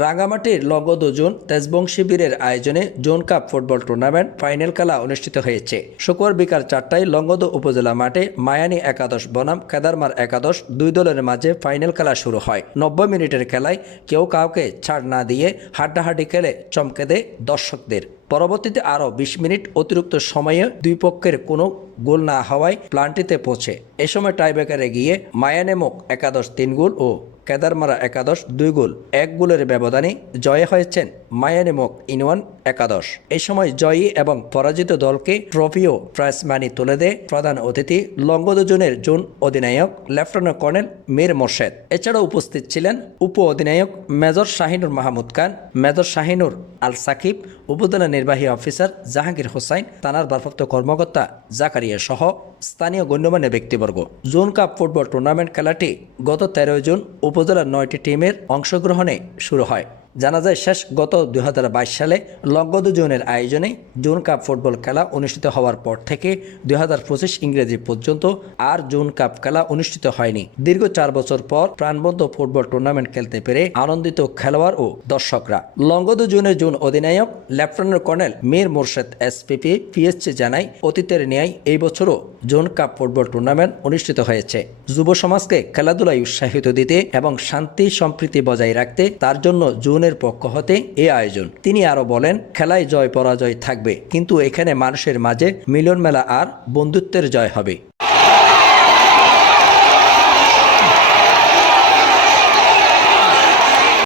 রাঙ্গামাটির লগদ জোন তেজবং শিবিরের আয়োজনে zone cup football tournament final খেলা অনুষ্ঠিত হয়েছে। শুক্রবার বিকাল 4টায় লগদ উপজেলা মাঠে মায়ানী একাদশ বনাম কেদারমার একাদশ দুই দলের মাঝে ফাইনাল খেলা শুরু হয়। 90 মিনিটের খেলায় কেউ কাউকে ছাড় না দিয়ে হাড্ডাহাড্ডি খেলে চমকে দেয় দর্শকদের। পরবর্তীতে আরও 20 মিনিট অতিরিক্ত সময়ে দুই পক্ষের কোনো গোল না হওয়ায় প্লান্টিতে পৌঁছে। এ সময় টাইব্রেকারে গিয়ে মায়ানেমক একাদশ 3 গোল ও কেদারমারা একাদশ 2 গোল 1 গোলের ব্যবধানে জয় হয়েছেন মায়ানেমক ইনওয়ান একাদশ। এই সময় জয়ী এবং পরাজিত দলকে ট্রফি ও প্রাইজ মানি তুলে দেয় প্রধান অতিথি লগদ জোনের জোন অধিনায়ক লেফটেন্যান্ট কর্নেল মীর মোর্শেদ। এছাড়াও উপস্থিত ছিলেন উপ অধিনায়ক মেজর শাহিনুর মাহমুদ খান, মেজর শাহিনুর আল সাকিব, উপজেলা নির্বাহী অফিসার জাহাঙ্গীর হোসাইন, থানার ভারপ্রাপ্ত কর্মকর্তা জাকারিয়া সহ স্থানীয় গণ্যমান্য ব্যক্তিবর্গ। জোন কাপ ফুটবল টুর্নামেন্ট খেলাটি গত 13 জুন উপজেলার 9টি টিমের অংশগ্রহণে শুরু হয়। জানা যায় শেষ গত 2022 সালে লগদ জোনের আয়োজনে জোন কাপ ফুটবল খেলা অনুষ্ঠিত হওয়ার পর থেকে 2025 ইংরেজি পর্যন্ত আর জোন কাপ খেলা অনুষ্ঠিত হয়নি। দীর্ঘ 4 বছর পর প্রাণবন্ত ফুটবল টুর্নামেন্ট খেলতে পেরে আনন্দিত খেলোয়াড় ও দর্শকরা। লগদ জোনের জোন অধিনায়ক lieutenant colonel Mir Morshed SPP PSC জানায়, অতীতের ন্যায় এই বছরও জোন কাপ ফুটবল টুর্নামেন্ট অনুষ্ঠিত হয়েছে যুব সমাজকে খেলাধুলায় উৎসাহিত দিতে এবং শান্তি সম্প্রীতি বজায় রাখতে। তার জন্য জোনের পক্ষ হতে এই আয়োজন। তিনি আরো বলেন, খেলায় জয় পরাজয় থাকবে, কিন্তু এখানে মানুষের মাঝে মিলন মেলা আর বন্ধুত্বের জয় হবে।